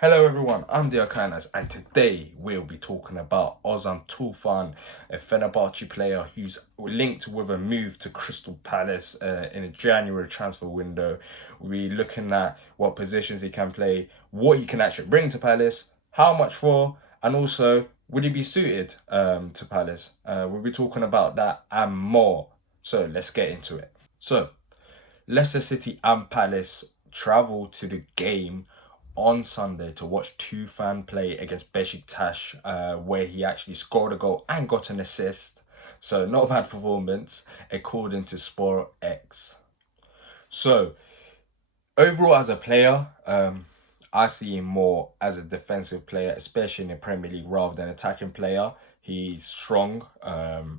Hello everyone, I'm Diyar, and today we'll be talking about Ozan Tufan, a Fenerbahce player who's linked with a move to Crystal Palace in a January transfer window. We're looking at what positions he can play, what he can actually bring to Palace, how much for, and also would he be suited to Palace? We'll be talking about that and more. So let's get into it. So Leicester City and Palace travel to the game on Sunday to watch Tufan play against Besiktas, where he actually scored a goal and got an assist. So not a bad performance, according to Sport X. So overall, as a player, I see him more as a defensive player, especially in the Premier League, rather than attacking player. He's strong.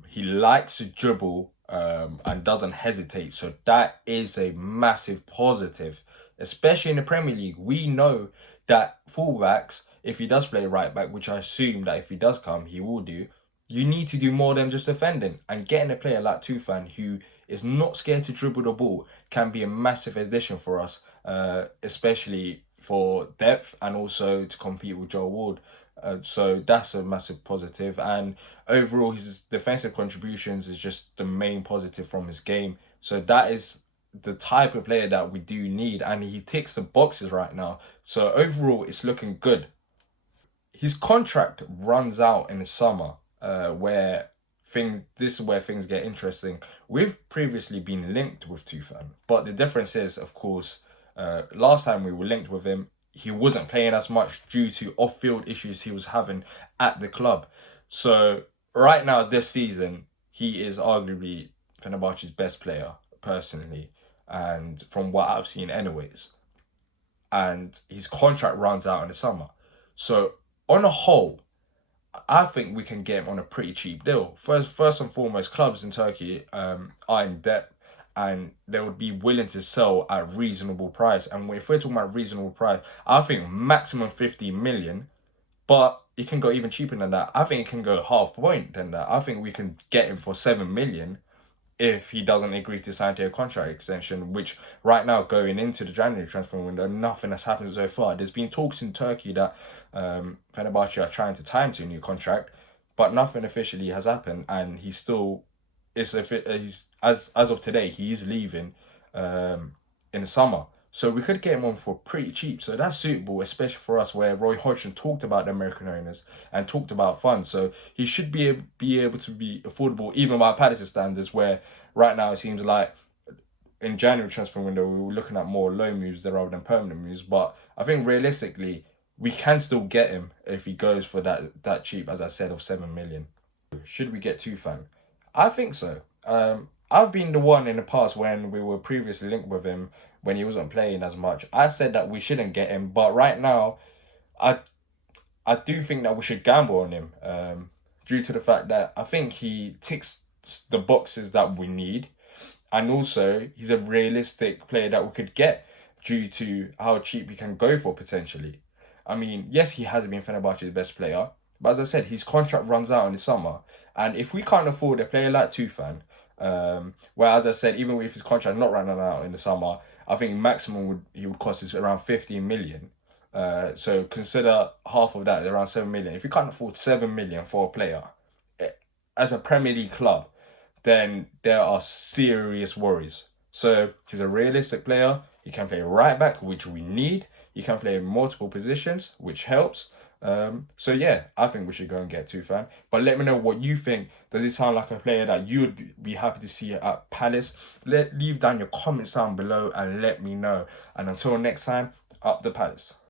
He likes to dribble and doesn't hesitate. So that is a massive positive, especially in the Premier League. We know that fullbacks, if he does play right back, which I assume that if he does come, he will do, you need to do more than just defending. And getting a player like Tufan, who is not scared to dribble the ball, can be a massive addition for us, especially for depth and also to compete with Joe Ward. So that's a massive positive. And overall, his defensive contributions is just the main positive from his game. So that is the type of player that we do need, and he ticks the boxes right now. So overall, it's looking good. His contract runs out in the summer, where this is where things get interesting. We've previously been linked with Tufan, but the difference is, of course, last time we were linked with him, he wasn't playing as much due to off-field issues he was having at the club. So right now, this season, he is arguably Fenerbahce's best player, personally, and from what I've seen anyways. And his contract runs out in the summer. So on a whole, I think we can get him on a pretty cheap deal. First and foremost, clubs in Turkey are in debt, and they would be willing to sell at reasonable price. And if we're talking about reasonable price, I think maximum 50 million, but it can go even cheaper than that. I think it can go half point than that. I think we can get him for 7 million if he doesn't agree to sign to a contract extension, which right now, going into the January transfer window, nothing has happened so far. There's been talks in Turkey that Fenerbahce are trying to tie him to a new contract, but nothing officially has happened, and he's still, he's as of today, he is leaving in the summer. So we could get him on for pretty cheap. So that's suitable, especially for us, where Roy Hodgson talked about the American owners and talked about funds. So he should be able to be affordable, even by Palace's standards, where right now it seems like in January transfer window, we were looking at more loan moves rather than permanent moves. But I think realistically, we can still get him if he goes for that cheap, as I said, of 7 million. Should we get Tufan? I think so. I've been the one in the past when we were previously linked with him when he wasn't playing as much. I said that we shouldn't get him, but right now, I do think that we should gamble on him, due to the fact that I think he ticks the boxes that we need, and also he's a realistic player that we could get due to how cheap he can go for potentially. I mean, yes, he has been Fenerbahce's best player, but as I said, his contract runs out in the summer, and if we can't afford a player like Tufan, where, as I said, even with his contract not running out in the summer, I think maximum he would cost us around 15 million. So consider half of that, around 7 million. If you can't afford 7 million for a player as a Premier League club, then there are serious worries. So he's a realistic player. He can play right back, which we need. He can play in multiple positions, which helps. So yeah, I think we should go and get Tufan. But let me know what you think. Does he sound like a player that you would be happy to see at Palace? Leave down your comments down below and let me know. And until next time, up the Palace.